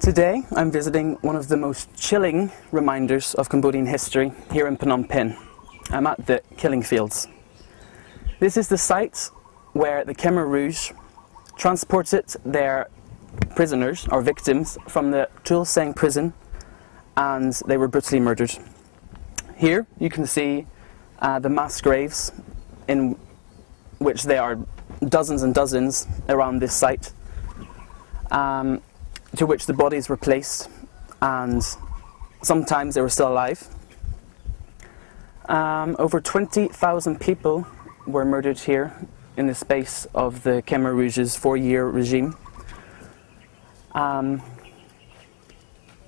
Today I'm visiting one of the most chilling reminders of Cambodian history here in Phnom Penh. I'm at the killing fields. This is the site where the Khmer Rouge transported their prisoners or victims from the Tuol Seng prison, and they were brutally murdered. Here you can see the mass graves, in which there are dozens and dozens around this site, to which the bodies were placed, and sometimes they were still alive. Over 20,000 people were murdered here in the space of the Khmer Rouge's 4-year regime.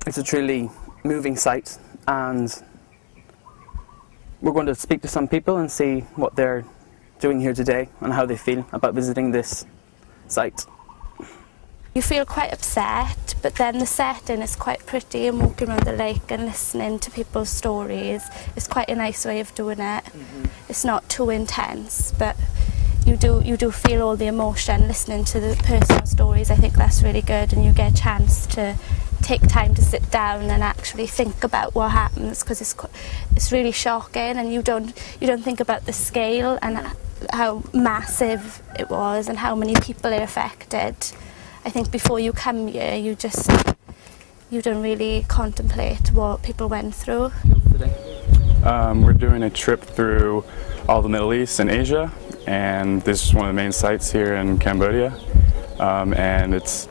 It's a truly moving sight, and we're going to speak to some people and see what they're doing here today and how they feel about visiting this site. You feel quite upset, but then the setting is quite pretty, and walking around the lake and listening to people's stories is quite a nice way of doing it. It's not too intense, but you do feel all the emotion listening to the personal stories. I think that's really good, and you get a chance to take time to sit down and actually think about what happens, because it's really shocking, and you don't think about the scale and how massive it was and how many people it affected. I think before you come here, you don't really contemplate what people went through. We're doing a trip through all the Middle East and Asia, and this is one of the main sites here in Cambodia, and it's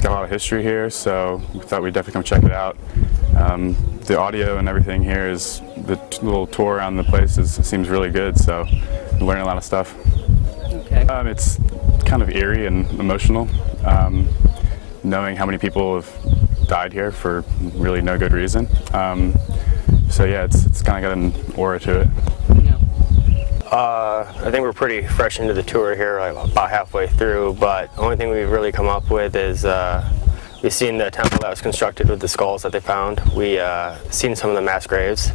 got a lot of history here, so we thought we'd definitely come check it out. The audio and everything here, is the little tour around the place seems really good, so we're learning a lot of stuff. Okay. It's kind of eerie and emotional, knowing how many people have died here for really no good reason. So yeah, it's kind of got an aura to it. I think we're pretty fresh into the tour here, like about halfway through, but the only thing we've really come up with is we've seen the temple that was constructed with the skulls that they found. We seen some of the mass graves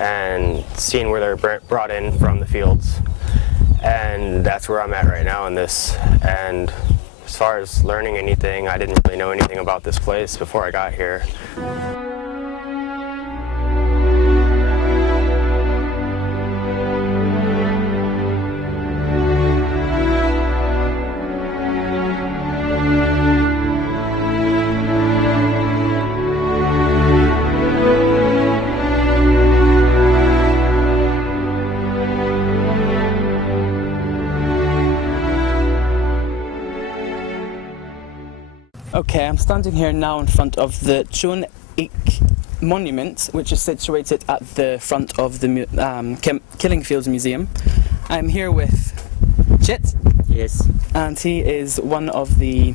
and seen where they're brought in from the fields. And that's where I'm at right now in this. And as far as learning anything, I didn't really know anything about this place before I got here. Okay, I'm standing here now in front of the Chun Ik monument, which is situated at the front of the Killing Fields Museum. I'm here with Chit. Yes. And he is one of the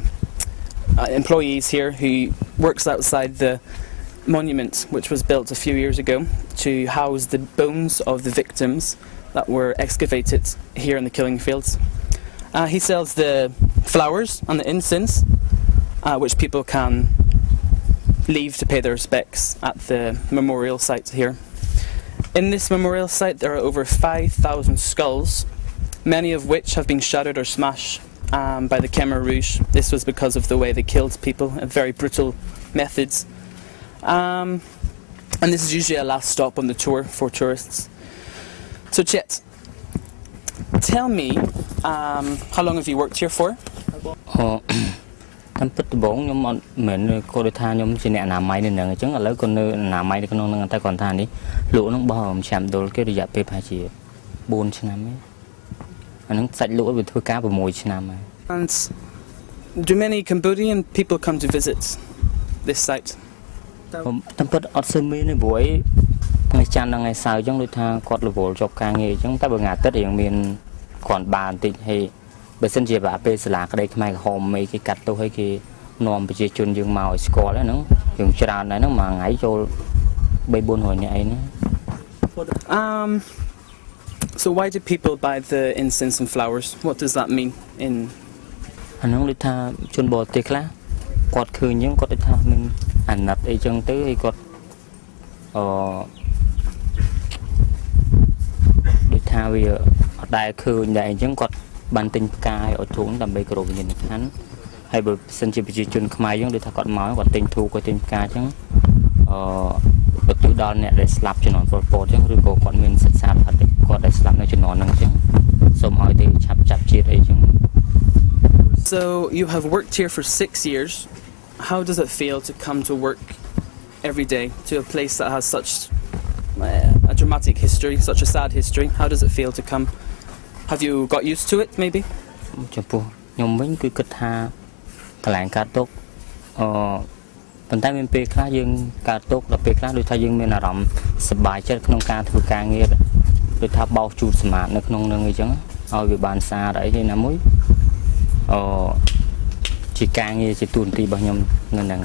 employees here who works outside the monument, which was built a few years ago to house the bones of the victims that were excavated here in the Killing Fields. He sells the flowers and the incense, which people can leave to pay their respects at the memorial site here. In this memorial site there are over 5,000 skulls, many of which have been shattered or smashed by the Khmer Rouge. This was because of the way they killed people, very brutal methods. And this is usually a last stop on the tour for tourists. So Chet, tell me, how long have you worked here for? Em put the bone, you men call the time, you see an amine in the jungle, a local amine on the contani, look bomb, sham dole, get a paper here, bone chiname, and such look with two cap of more chiname. And do many Cambodian people come to visit this site? Put also many boy, I stand on a side young little caught the ball job can a young table at that young mean con ban thing, hey. But since you have a place like that, my home make a cut to Hiki, no position young mouse score, no, young child, I know my eye told by bone. So why do people buy the incense and flowers? What does that mean in? Anh nói là chôn bò tiệc lá, quạt khơi những quạt thà mình ảnh nạp để chân tới hay quạt để thà bây giờ đại khơi đại những quạt bàn tinh cài ở xuống làm bê cầu nhìn hắn ហើយបើសិនជាប្រជាជនខ្មែរយើងដូចថាគាត់មកគាត់ទិញធូបគាត់ទិញផ្កាអញ្ចឹងឧទ្ទិសដល់អ្នកដែលស្លាប់ជំនាន់ប៉ុលពតអញ្ចឹងឬក៏គាត់មានសិក្សាផាត់គាត់ដែលស្លាប់នៅជំនាន់ហ្នឹងអញ្ចឹងសូមឲ្យទៅឆាប់ចាប់ជាតិអីអញ្ចឹង So you have worked here for 6 years. How does it feel to come to work every day to a place that has such a dramatic history, such a sad history? How does it feel to come? Have you got used to it, maybe? ចំពោះខ្ញុំវិញគឺគិតថាកន្លែងកើតទុកប៉ុន្តែមានពេលខ្លះយើងកើតទុកដល់ពេលខ្លះដូចថាយើងមានអារម្មណ៍សប្បាយចិត្តក្នុងការធ្វើការងារដូចថាបោសជូតសម្អាតនៅក្នុងនឹងអីចឹងឲ្យវាបានស្អាតអីទេណាមួយជាការងារជាទូនទីរបស់ខ្ញុំនៅហ្នឹង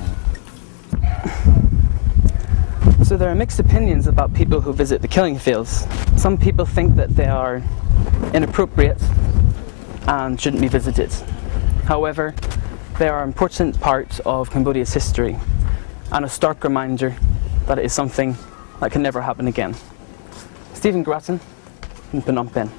So there are mixed opinions about people who visit the killing fields. Some people think that they are inappropriate and shouldn't be visited. However, they are an important part of Cambodia's history and a stark reminder that it is something that can never happen again. Stephen Grattan in Phnom Penh.